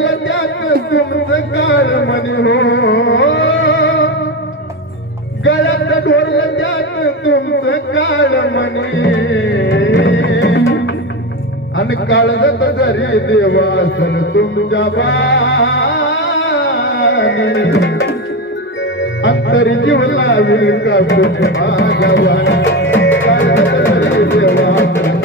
ढोरलं त्यात तुमचं काळ म्हणे हो गळ्यात ढोरलं त्यात तुमचं काळ म्हणे आणि काळजात जरी देवासन तुमच्या बाणी अंतरी जीव लावील का तुम भागवान काळजात जरी देवासन